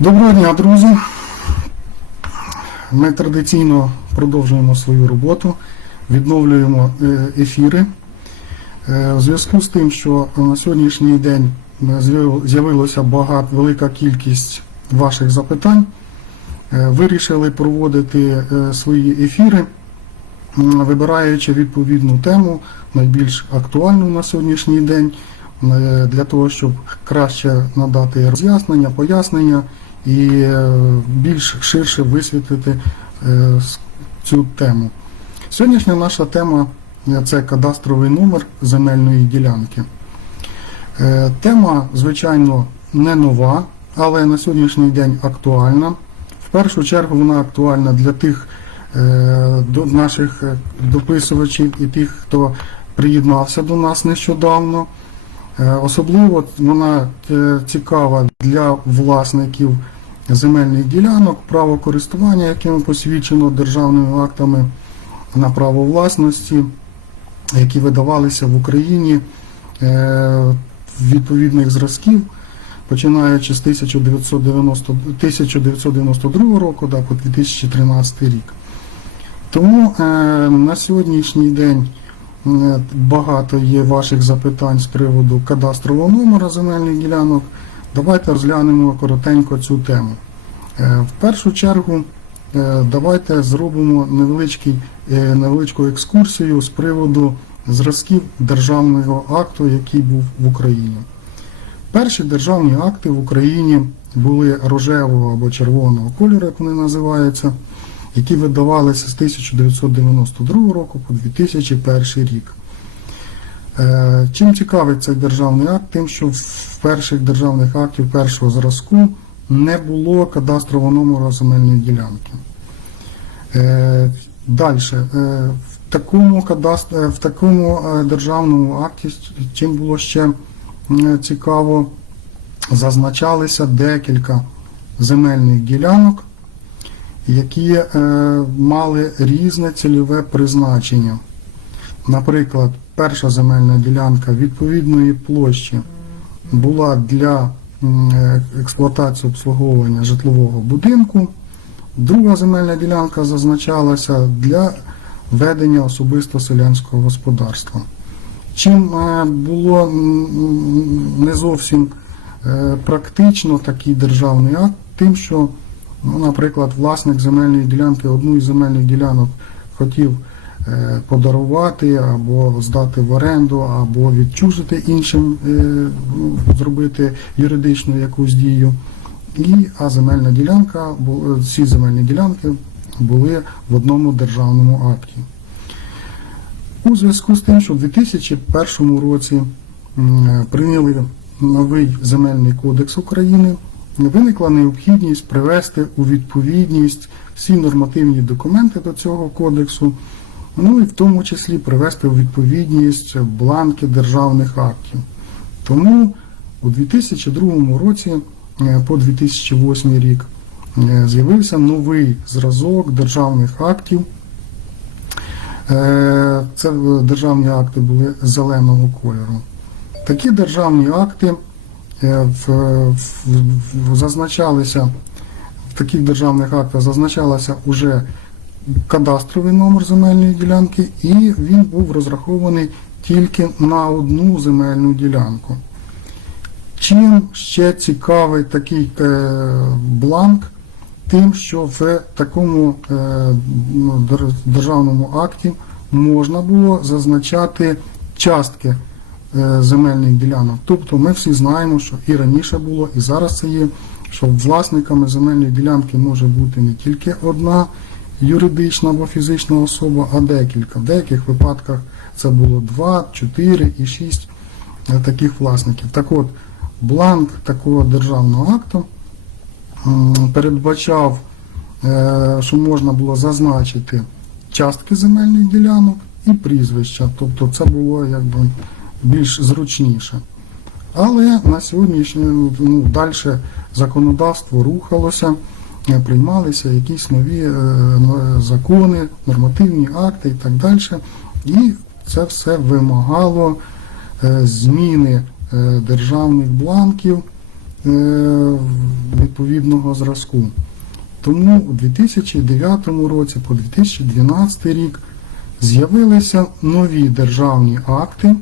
Доброго дня, друзі. Ми традиційно продовжуємо свою роботу, відновлюємо е, ефіри. Е, У зв'язку з тим, що на сьогоднішній день е, з'яв- з'явилося багато, велика кількість ваших запитань, е, вирішили проводити е, свої ефіри, вибираючи відповідну тему, найбільш актуальну на сьогоднішній день, е, для того, щоб краще надати роз'яснення, пояснення і е, більш ширше висвітлити е, цю тему. Сьогоднішня наша тема е, це кадастровий номер земельної ділянки. Тема, звичайно, не нова, але на сьогоднішній день актуальна. В першу чергу вона актуальна для тих наших дописувачів і тих, хто приєднався до нас нещодавно. Особливо вона цікава для власників земельних ділянок, право користування, якими посвідчено державними актами на право власності, які видавалися в Україні е, відповідних зразків, починаючи з 1990, 1992 року да, по 2013 рік. Тому е, на сьогоднішній день Е, Багато є ваших запитань з приводу кадастрового номера земельних ділянок. Давайте розглянемо коротенько цю тему. Е, В першу чергу е, давайте зробимо е, невеличку екскурсію з приводу зразків державного акту, який був в Україні. Перші державні акти в Україні були рожевого або червоного кольору, як вони називаються, які видавалися з 1992 року по 2001 рік. Е, Чим цікавий цей державний акт? Тим, що в перших державних актів першого зразку не було кадастрового номера земельної ділянки. Далі. В такому, кадастр... е, в такому е, державному акті, чим було ще е, цікаво, зазначалися декілька земельних ділянок, які е, мали різне цільове призначення. Наприклад, перша земельна ділянка відповідної площі була для е, експлуатації обслуговування житлового будинку. Друга земельна ділянка зазначалася для ведення особисто селянського господарства. Чим е, було не зовсім е, практично такий державний акт, тим, що, ну, наприклад, власник земельної ділянки одну із земельних ділянок хотів подарувати або здати в оренду, або відчужити іншим, е, ну, зробити юридичну якусь дію. І, а земельна ділянка, бу- ці земельні ділянки були в одному державному акті. У зв'язку з тим, що в 2001 році прийняли новий земельний кодекс України, виникла необхідність привести у відповідність всі нормативні документи до цього кодексу, ну і в тому числі привести у відповідність бланки державних актів. Тому у 2002 році е, по 2008 рік е, з'явився новий зразок державних актів. Е, Це державні акти були зеленого кольору. Такі державні акти зазначалися, в таких державних актах зазначалося уже кадастровий номер земельної ділянки, і він був розрахований тільки на одну земельну ділянку. Чим ще цікавий такий е, бланк, тим, що в такому е, дер- державному акті можна було зазначати частки е, земельних ділянок. Тобто ми всі знаємо, що і раніше було, і зараз це є, що власниками земельної ділянки може бути не тільки одна юридична або фізична особа, а декілька. В деяких випадках це було 2, 4 і 6 е, таких власників. Так от, бланк такого державного акту передбачав, е, що можна було зазначити частки земельних ділянок і прізвища. Тобто це було якби більш зручніше. Але на сьогоднішній ну, далі законодавство рухалося, приймалися якісь нові е, закони, нормативні акти і так далі. І це все вимагало е, зміни е, державних бланків відповідного зразку. Тому у 2009 році по 2012 рік з'явилися нові державні акти.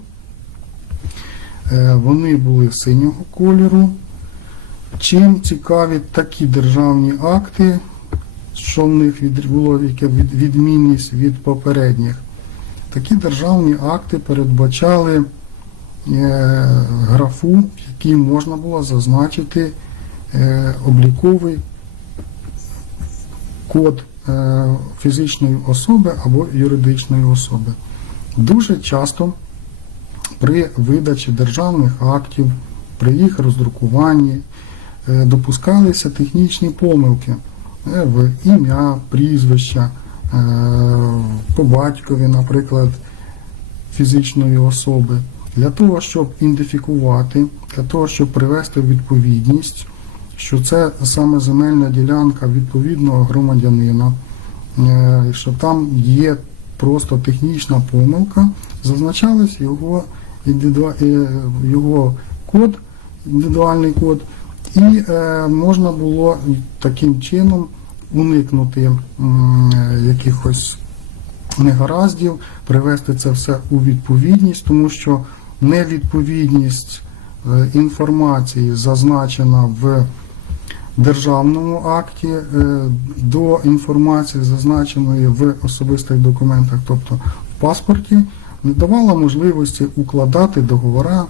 Вони були синього кольору. Чим цікаві такі державні акти, що в них від- було від- відмінність від попередніх? Такі державні акти передбачали е, графу, в якій можна було зазначити е, обліковий код е, фізичної особи або юридичної особи. Дуже часто при видачі державних актів, при їх роздрукуванні допускалися технічні помилки е, в ім'я, прізвища, е, по батькові, наприклад, фізичної особи. Для того, щоб ідентифікувати, для того, щоб привести відповідність, що це саме земельна ділянка відповідного громадянина, е, що там є просто технічна помилка, зазначалось його, е, його код, індивідуальний код, і е, можна було таким чином уникнути якихось негараздів, привести це все у відповідність, тому що невідповідність е, інформації зазначена в державному акті е, до інформації, зазначеної в особистих документах, тобто в паспорті, не давала можливості укладати договори,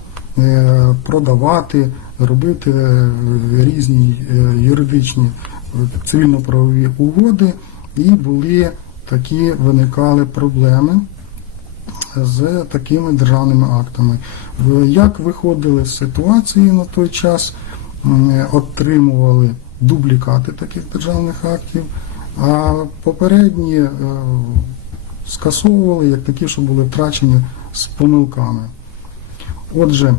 продавати, робити е, різні е, юридичні е, цивільно-правові угоди, і були такі виникали проблеми з такими державними актами. Як виходили з ситуації на той час, отримували дублікати таких державних актів, а попередні е, скасовували як такі, що були втрачені з помилками. Отже, е,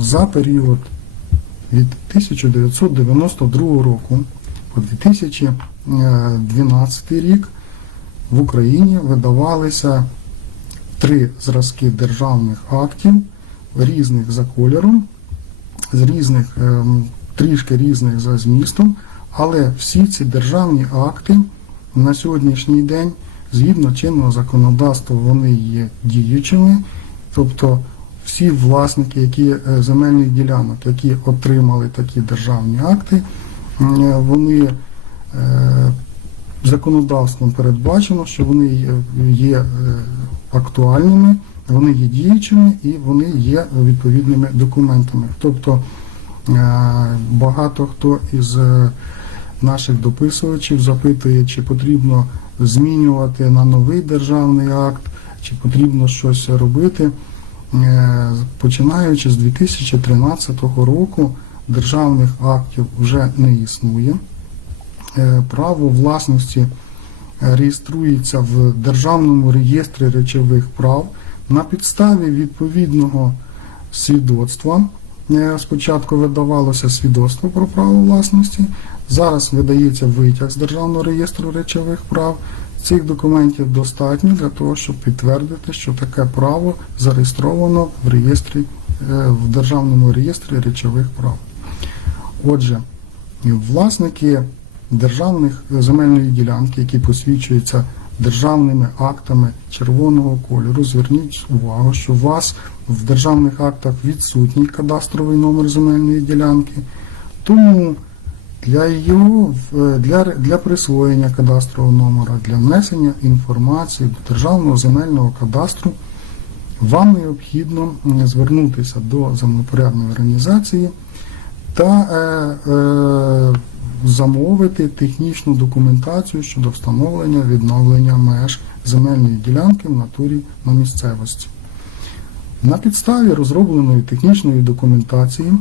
за період від 1992 року по 2012 рік в Україні видавалися три зразки державних актів, різних за кольором, з різних, ем, трішки різних за змістом, але всі ці державні акти на сьогоднішній день, згідно чинного законодавства, вони є діючими, тобто всі власники, які е, земельних ділянок, які отримали такі державні акти, е, вони е, законодавством передбачено, що вони є, актуальними, вони є діючими і вони є відповідними документами. Тобто багато хто із наших дописувачів запитує, чи потрібно змінювати на новий державний акт, чи потрібно щось робити. Е, Починаючи з 2013 року державних актів вже не існує. Е, Право власності реєструється в Державному реєстрі речових прав на підставі відповідного свідоцтва. Е, Спочатку видавалося свідоцтво про право власності, зараз видається витяг з Державного реєстру речових прав. Цих документів достатньо для того, щоб підтвердити, що таке право зареєстровано в реєстрі е, в Державному реєстрі речових прав. Отже, власники державних земельної ділянки, які посвідчуються державними актами червоного кольору, зверніть увагу, що у вас в державних актах відсутній кадастровий номер земельної ділянки, тому для його для, для присвоєння кадастрового номера, для внесення інформації до державного земельного кадастру вам необхідно звернутися до землепорядної організації та е, е, замовити технічну документацію щодо встановлення відновлення меж земельної ділянки в натурі на місцевості. На підставі розробленої технічної документації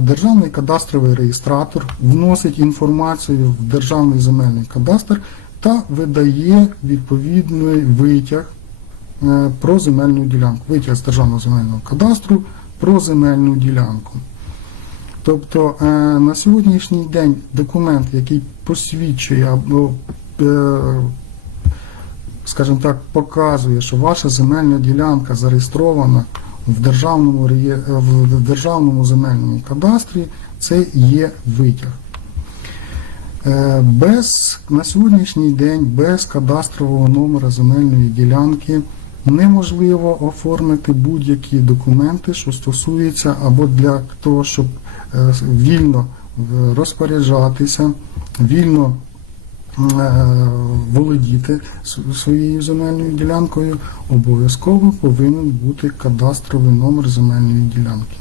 Державний кадастровий реєстратор вносить інформацію в Державний земельний кадастр та видає відповідний витяг е, про земельну ділянку. Витяг з Державного земельного кадастру про земельну ділянку. Тобто е, на сьогоднішній день документ, який посвідчує або, е, скажімо так, показує, що ваша земельна ділянка зареєстрована в державному, в державному земельному кадастрі це є витяг. Е, Без, на сьогоднішній день без кадастрового номера земельної ділянки неможливо оформити будь-які документи, що стосуються або для того, щоб е, вільно е, розпоряджатися, вільно володіти своєю земельною ділянкою, обов'язково повинен бути кадастровий номер земельної ділянки.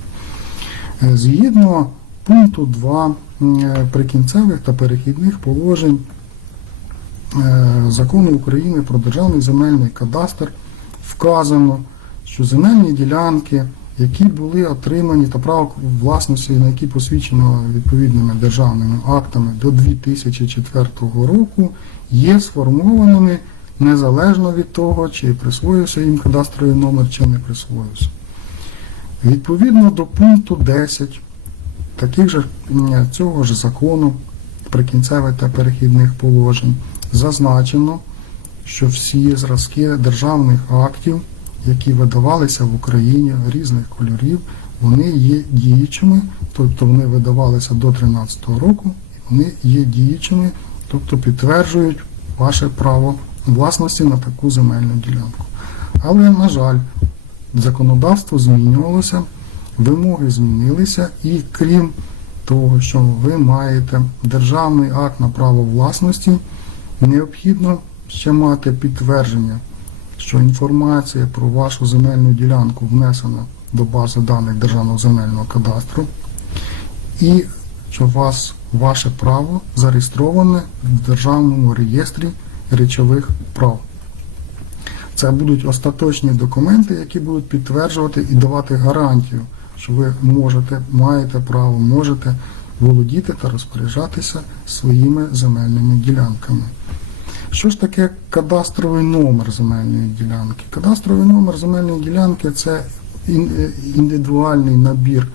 Е, Згідно пункту 2 м, е, прикінцевих та перехідних положень е, Закону України про державний земельний кадастр вказано, що земельні ділянки, які були отримані та право власності, на які посвідчено відповідними державними актами до 2004 року, є сформованими незалежно від того, чи присвоївся їм кадастровий номер, чи не присвоївся. Відповідно до пункту 10 таких же цього ж закону прикінцевих та перехідних положень зазначено, що всі зразки державних актів, які видавалися в Україні різних кольорів, вони є діючими, тобто вони видавалися до 2013 року, вони є діючими, тобто підтверджують ваше право власності на таку земельну ділянку. Але, на жаль, законодавство змінювалося, вимоги змінилися, і крім того, що ви маєте державний акт на право власності, необхідно ще мати підтвердження, що інформація про вашу земельну ділянку внесена до бази даних Державного земельного кадастру, і що вас ваше право зареєстроване в Державному реєстрі речових прав. Це будуть остаточні документи, які будуть підтверджувати і давати гарантію, що ви можете, маєте право, можете володіти та розпоряджатися своїми земельними ділянками. Що ж таке кадастровий номер земельної ділянки? Кадастровий номер земельної ділянки це е, індивідуальний набір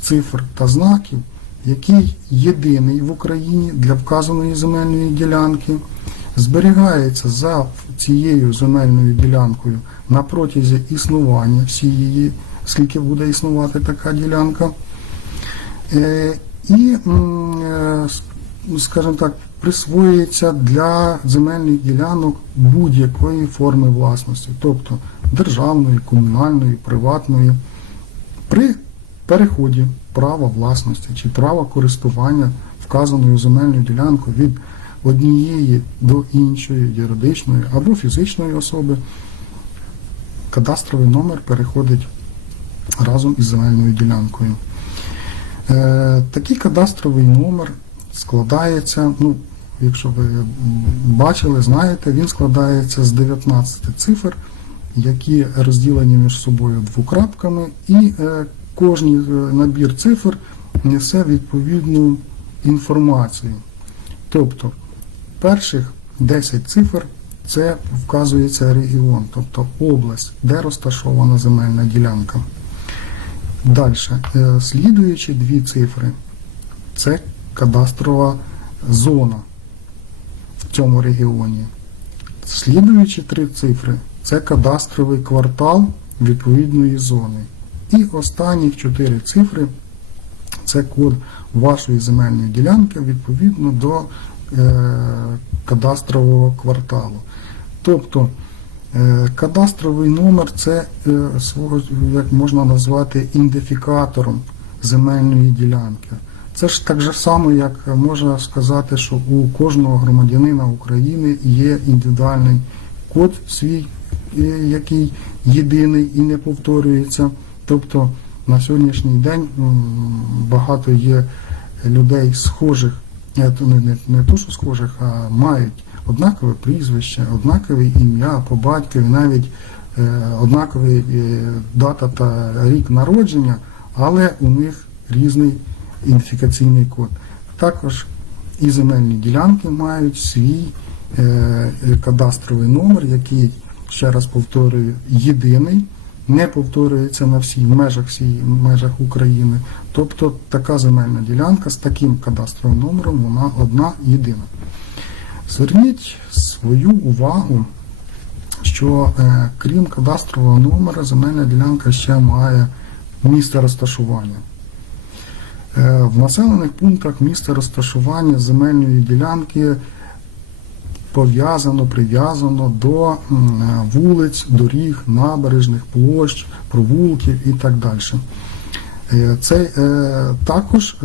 цифр та знаків, який єдиний в Україні для вказаної земельної ділянки, зберігається за цією земельною ділянкою на протязі існування всієї, скільки буде існувати така ділянка. Е, І, е, скажімо так, присвоюється для земельних ділянок будь-якої форми власності, тобто державної, комунальної, приватної, при переході права власності чи права користування вказаною земельною ділянкою від однієї до іншої юридичної або фізичної особи, кадастровий номер переходить разом із земельною ділянкою. Е, такий кадастровий номер складається, ну, якщо ви бачили, знаєте, він складається з 19 цифр, які розділені між собою двокрапками, і е, кожний е, набір цифр несе відповідну інформацію. Тобто перших 10 цифр це вказується регіон, тобто область, де розташована земельна ділянка. Далі, слідуючі дві цифри це кадастрова зона цьому регіоні. Слідуючі три цифри це кадастровий квартал відповідної зони. І останні чотири цифри це код вашої земельної ділянки відповідно до е, кадастрового кварталу. Тобто е, кадастровий номер це е, свого, як можна назвати, ідентифікатором земельної ділянки. Це ж так же само, як можна сказати, що у кожного громадянина України є індивідуальний код свій, е, який єдиний і не повторюється. Тобто на сьогоднішній день багато є людей схожих, е, не, не, не то, що схожих, а мають однакове прізвище, однакове ім'я по батькові, навіть е, однакові дата та рік народження, але у них різний ідентифікаційний код. Також і земельні ділянки мають свій е, кадастровий номер, який, ще раз повторюю, єдиний, не повторюється на всій межах всій межах України. Тобто така земельна ділянка з таким кадастровим номером, вона одна єдина. Зверніть свою увагу, що е, крім кадастрового номера, земельна ділянка ще має місце розташування. Е, В населених пунктах місце розташування земельної ділянки пов'язано, прив'язано до е, вулиць, доріг, набережних, площ, провулків і так далі. Е, Це також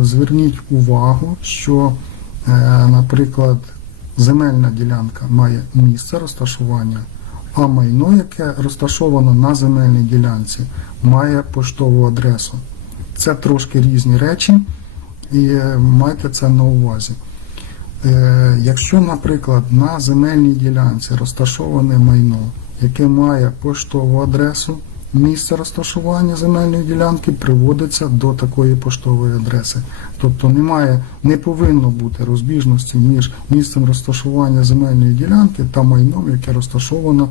зверніть увагу, що, наприклад, земельна ділянка має місце розташування, а майно, яке розташовано на земельній ділянці, має поштову адресу. Це трошки різні речі, і е, майте це на увазі. Е, Якщо, наприклад, на земельній ділянці розташоване майно, яке має поштову адресу, місце розташування земельної ділянки приводиться до такої поштової адреси. Тобто немає, не повинно бути розбіжності між місцем розташування земельної ділянки та майном, яке розташовано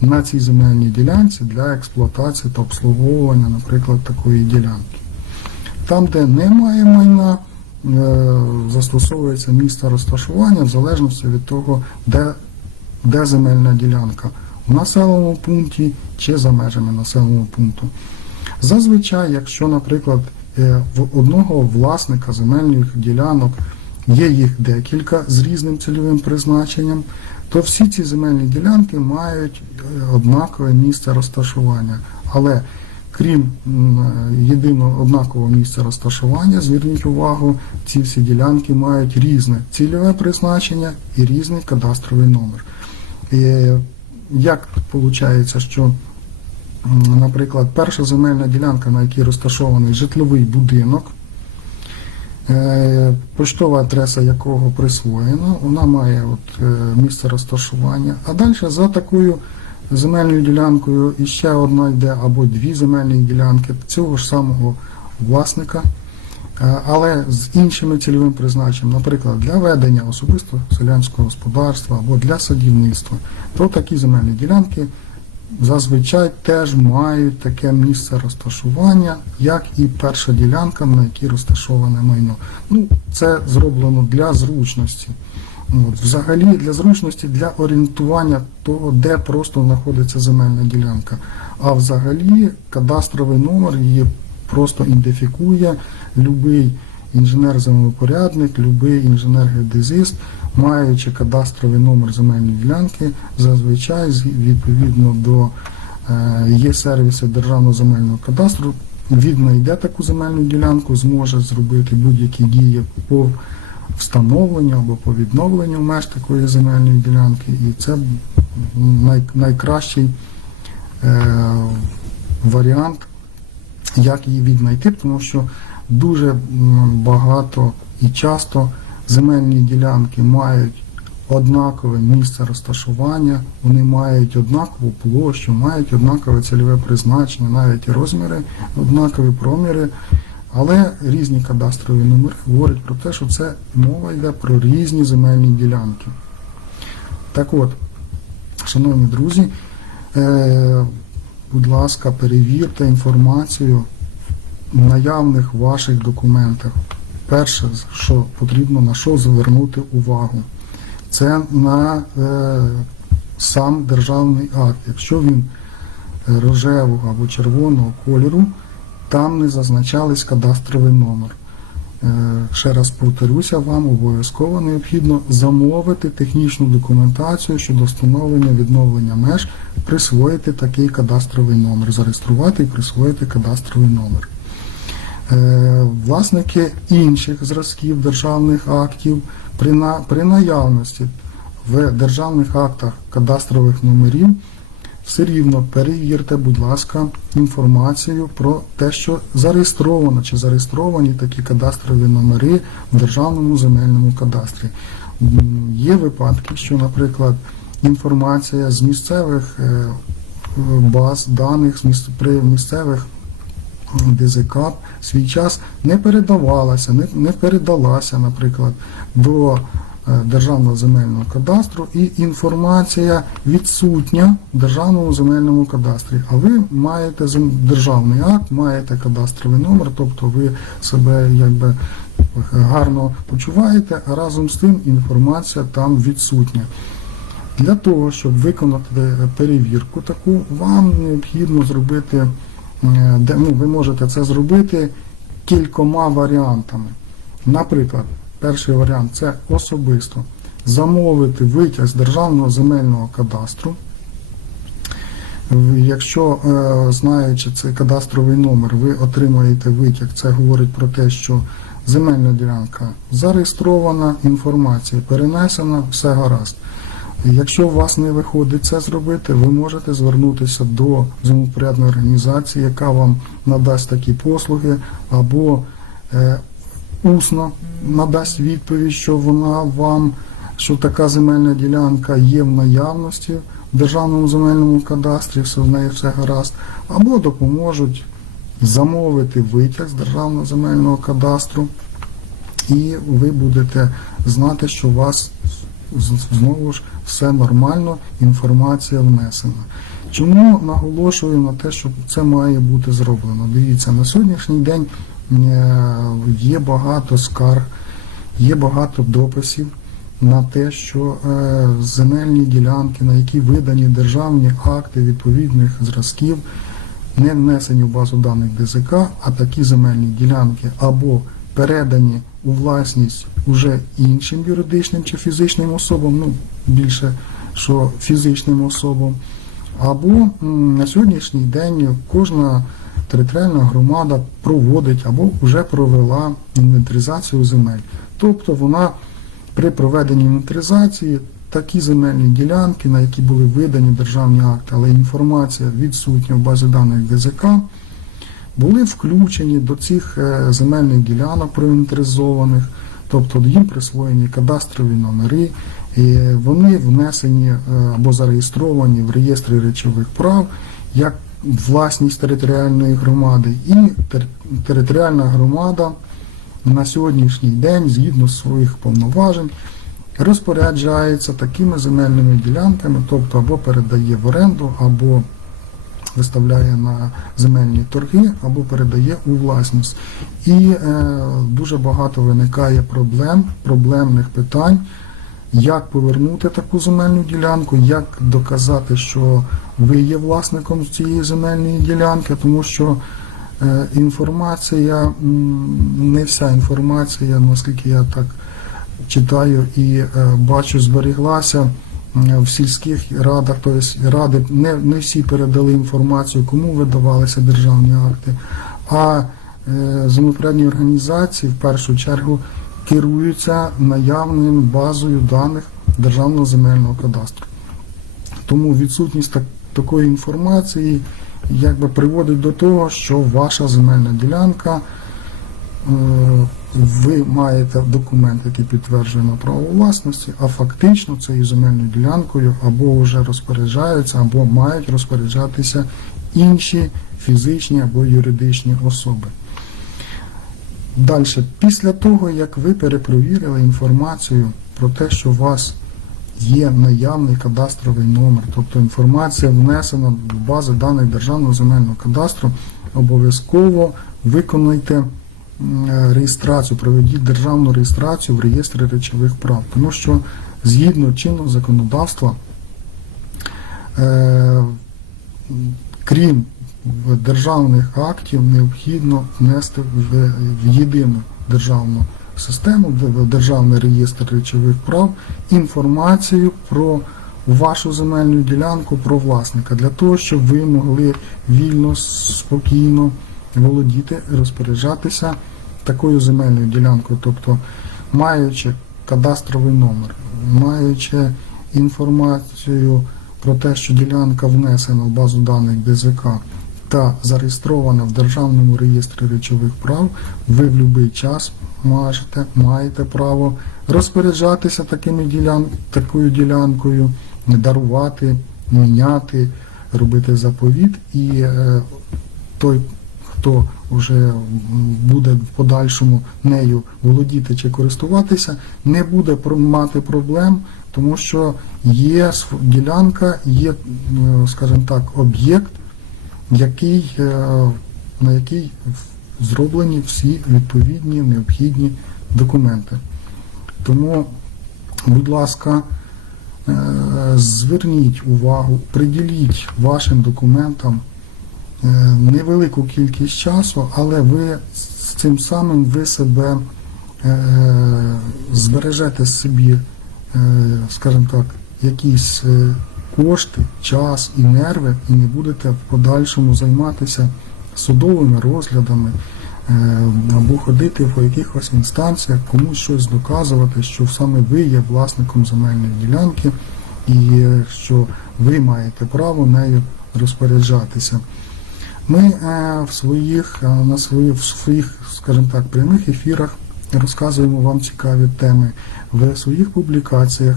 на цій земельній ділянці для експлуатації та обслуговування, наприклад, такої ділянки. Там, де немає майна, е, застосовується місце розташування в залежності від того, де, де земельна ділянка в населеному пункті чи за межами населеного пункту. Зазвичай, якщо, наприклад, е, в одного власника земельних ділянок є їх декілька з різним цільовим призначенням, то всі ці земельні ділянки мають е, однакове місце розташування. Але крім єдиного однакового місця розташування, зверніть увагу, ці всі ділянки мають різне цільове призначення і різний кадастровий номер. І як виходить, що, наприклад, перша земельна ділянка, на якій розташований житловий будинок, е, поштова адреса якого присвоєна, вона має от, е, місце розташування. А далі за такою земельною ділянкою іще одна йде або дві земельні ділянки цього ж самого власника, е, але з іншими цільовим призначенням, наприклад, для ведення особисто селянського господарства або для садівництва, то такі земельні ділянки зазвичай теж мають таке місце розташування, як і перша ділянка, на якій розташоване майно. Ну, це зроблено для зручності. От, взагалі для зручності, для орієнтування того, де просто знаходиться земельна ділянка. А взагалі кадастровий номер її просто ідентифікує любий інженер-землепорядник, любий інженер-геодезист, маючи кадастровий номер земельної ділянки, зазвичай відповідно до е, є сервіси Державного земельного кадастру, віднайде таку земельну ділянку, зможе зробити будь-які дії по встановленню або по відновленню меж такої земельної ділянки, і це най, найкращий е, варіант, як її віднайти, тому що дуже багато і часто земельні ділянки мають однакове місце розташування, вони мають однакову площу, мають однакове цільове призначення, навіть розміри, однакові проміри. Але різні кадастрові номери говорять про те, що це мова йде про різні земельні ділянки. Так от, шановні друзі, е, будь ласка, перевірте інформацію в наявних ваших документах. Перше, що потрібно на що звернути увагу, це на е, сам державний акт. Якщо він рожевого або червоного кольору, там не зазначались кадастровий номер. Е, Ще раз повторюся, вам обов'язково необхідно замовити технічну документацію щодо встановлення відновлення меж, присвоїти такий кадастровий номер, зареєструвати і присвоїти кадастровий номер. Е, Власники інших зразків державних актів при наявності в державних актах кадастрових номерів все рівно перевірте, будь ласка, інформацію про те, що зареєстровано чи зареєстровані такі кадастрові номери в державному земельному кадастрі. Є випадки, що, наприклад, інформація з місцевих е, баз даних, при місцевих ДЗК свій час не передавалася, не, передалася, наприклад, до Державного земельного кадастру, і інформація відсутня в Державному земельному кадастрі. А ви маєте державний акт, маєте кадастровий номер, тобто ви себе якби гарно почуваєте, а разом з тим інформація там відсутня. Для того, щоб виконати перевірку таку, вам необхідно зробити, е, ну, ви можете це зробити кількома варіантами. Наприклад, перший варіант це особисто замовити витяг з Державного земельного кадастру. Якщо, е, знаючи цей кадастровий номер, ви отримаєте витяг, це говорить про те, що земельна ділянка зареєстрована, інформація перенесена, все гаразд. Якщо у вас не виходить це зробити, ви можете звернутися до землепорядної організації, яка вам надасть такі послуги, або е, усно надасть відповідь, що вона вам, що така земельна ділянка є в наявності в Державному земельному кадастрі, все з нею все гаразд, або допоможуть замовити витяг з Державного земельного кадастру, і ви будете знати, що у вас знову ж все нормально, інформація внесена. Чому наголошую на те, що це має бути зроблено? Дивіться, на сьогоднішній день є багато скарг, є багато дописів на те, що е, земельні ділянки, на які видані державні акти відповідних зразків, не внесені в базу даних ДЗК, а такі земельні ділянки або передані у власність уже іншим юридичним чи фізичним особам, ну більше що фізичним особам, або на сьогоднішній день кожна територіальна громада проводить або вже провела інвентаризацію земель. Тобто вона при проведенні інвентаризації такі земельні ділянки, на які були видані державні акти, але інформація відсутня в базі даних ДЗК, були включені до цих е, земельних ділянок проінвентаризованих, тобто їм присвоєні кадастрові номери, і вони внесені е, або зареєстровані в реєстрі речових прав як власність територіальної громади. І територіальна громада на сьогоднішній день, згідно своїх повноважень, розпоряджається такими земельними ділянками, тобто або передає в оренду, або виставляє на земельні торги, або передає у власність. І е, дуже багато виникає проблем, проблемних питань, як повернути таку земельну ділянку, як доказати, що ви є власником цієї земельної ділянки, тому що е, інформація, не вся інформація, наскільки я так читаю і е, бачу, зберіглася в сільських радах, тобто ради не, не всі передали інформацію, кому видавалися державні акти, а е, організації в першу чергу керуються наявною базою даних Державного земельного кадастру. Тому відсутність так, такої інформації якби приводить до того, що ваша земельна ділянка, е, ви маєте документ, який підтверджує на право власності, а фактично цією земельною ділянкою або вже розпоряджаються, або мають розпоряджатися інші фізичні або юридичні особи. Далі, після того, як ви перепровірили інформацію про те, що у вас є наявний кадастровий номер, тобто інформація внесена в бази даних Державного земельного кадастру, обов'язково виконайте реєстрацію, проведіть державну реєстрацію в реєстрі речових прав. Тому що згідно чинного законодавства, е, державних актів, необхідно внести в, єдину державну систему, в державний реєстр речових прав інформацію про вашу земельну ділянку, про власника, для того, щоб ви могли вільно, спокійно володіти, розпоряджатися такою земельною ділянкою, тобто маючи кадастровий номер, маючи інформацію про те, що ділянка внесена в базу даних ДЗК та зареєстрована в Державному реєстрі речових прав, ви в будь-який час можете, маєте право розпоряджатися такими ділян, такою ділянкою, дарувати, міняти, робити заповіт. І е, той, хто вже буде в подальшому нею володіти чи користуватися, не буде мати проблем, тому що є ділянка, є, е, скажімо так, об'єкт, який, е, на який зроблені всі відповідні необхідні документи. Тому, будь ласка, е, зверніть увагу, приділіть вашим документам е, невелику кількість часу, але ви з цим самим ви себе збережете собі, скажімо так, якісь кошти, час і нерви, і не будете в подальшому займатися судовими розглядами е, або ходити по якихось інстанціях, комусь щось доказувати, що саме ви є власником земельної ділянки і що ви маєте право нею розпоряджатися. Ми е, в своїх, е, на свої, в своїх, скажімо так, прямих ефірах розказуємо вам цікаві теми. В своїх публікаціях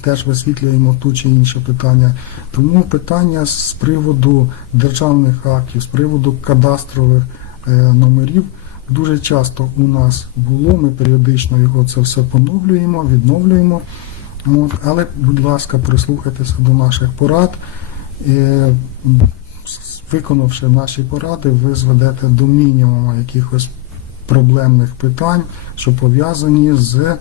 теж висвітлюємо ту чи інше питання. Тому питання з приводу державних актів, з приводу кадастрових е, номерів дуже часто у нас було. Ми періодично його це все поновлюємо, відновлюємо. От, але, будь ласка, прислухайтеся до наших порад. Е, Виконавши наші поради, ви зведете до мінімуму якихось проблемних питань, що пов'язані з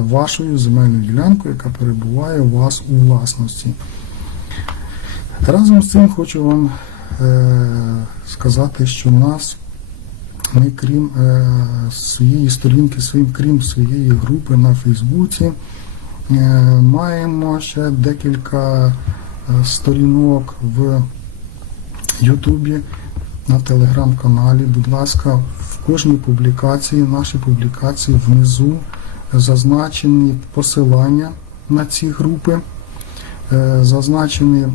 вашою земельною ділянкою, яка перебуває у вас у власності. Разом з цим хочу вам е, сказати, що в нас ми, крім е, своєї сторінки, крім своєї групи на Фейсбуці, е, маємо ще декілька е, сторінок в Ютубі, на телеграм-каналі. Будь ласка, в кожній публікації, нашій публікації внизу зазначені посилання на ці групи. Е, Зазначені, е,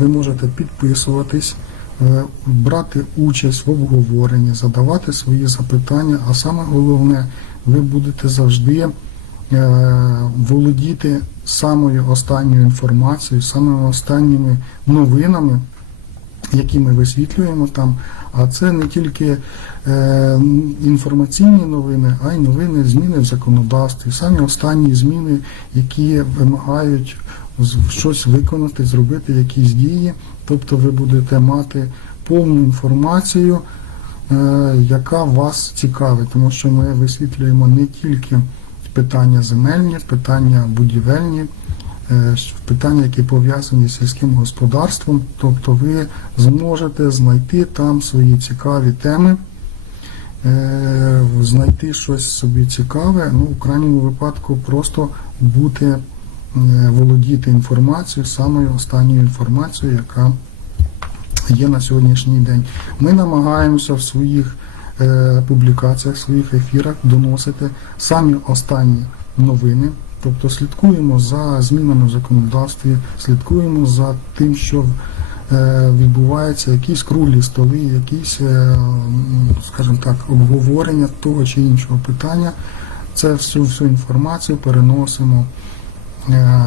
ви можете підписуватись, е, брати участь в обговоренні, задавати свої запитання, а саме головне, ви будете завжди володіти самою останньою інформацією, самими останніми новинами, які ми висвітлюємо там. А це не тільки е, інформаційні новини, а й новини, зміни в законодавстві, самі останні зміни, які вимагають щось виконати, зробити якісь дії. Тобто ви будете мати повну інформацію, е, яка вас цікавить, тому що ми висвітлюємо не тільки питання земельні, питання будівельні, питання, які пов'язані з сільським господарством. Тобто ви зможете знайти там свої цікаві теми, е, знайти щось собі цікаве, ну, в крайньому випадку просто бути, е, володіти інформацією, самою останньою інформацією, яка є на сьогоднішній день. Ми намагаємося в своїх е, публікаціях, в своїх ефірах доносити самі останні новини. Тобто слідкуємо за змінами в законодавстві, слідкуємо за тим, що е, відбувається, якісь круглі столи, якісь, е, скажімо так, обговорення того чи іншого питання. Це всю всю інформацію переносимо е,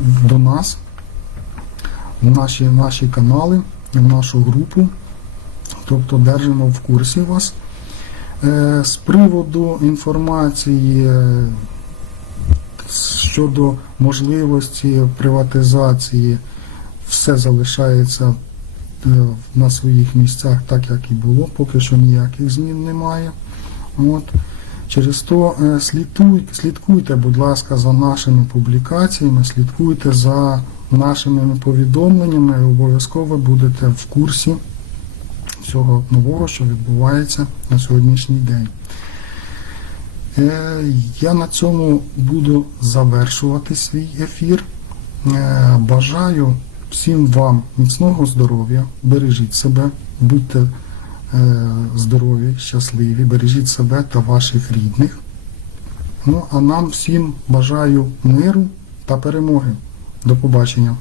до нас, в наші, наші канали, в нашу групу, тобто держимо в курсі вас. З приводу інформації щодо можливості приватизації, все залишається е, на своїх місцях, так як і було, поки що ніяких змін немає. От. Через то е, слідкуйте, слідкуйте, будь ласка, за нашими публікаціями, слідкуйте за нашими повідомленнями, обов'язково будете в курсі всього нового, що відбувається на сьогоднішній день. Е, Я на цьому буду завершувати свій ефір. Е, Бажаю всім вам міцного здоров'я, бережіть себе, будьте е, здорові, щасливі, бережіть себе та ваших рідних. Ну, а нам всім бажаю миру та перемоги. До побачення.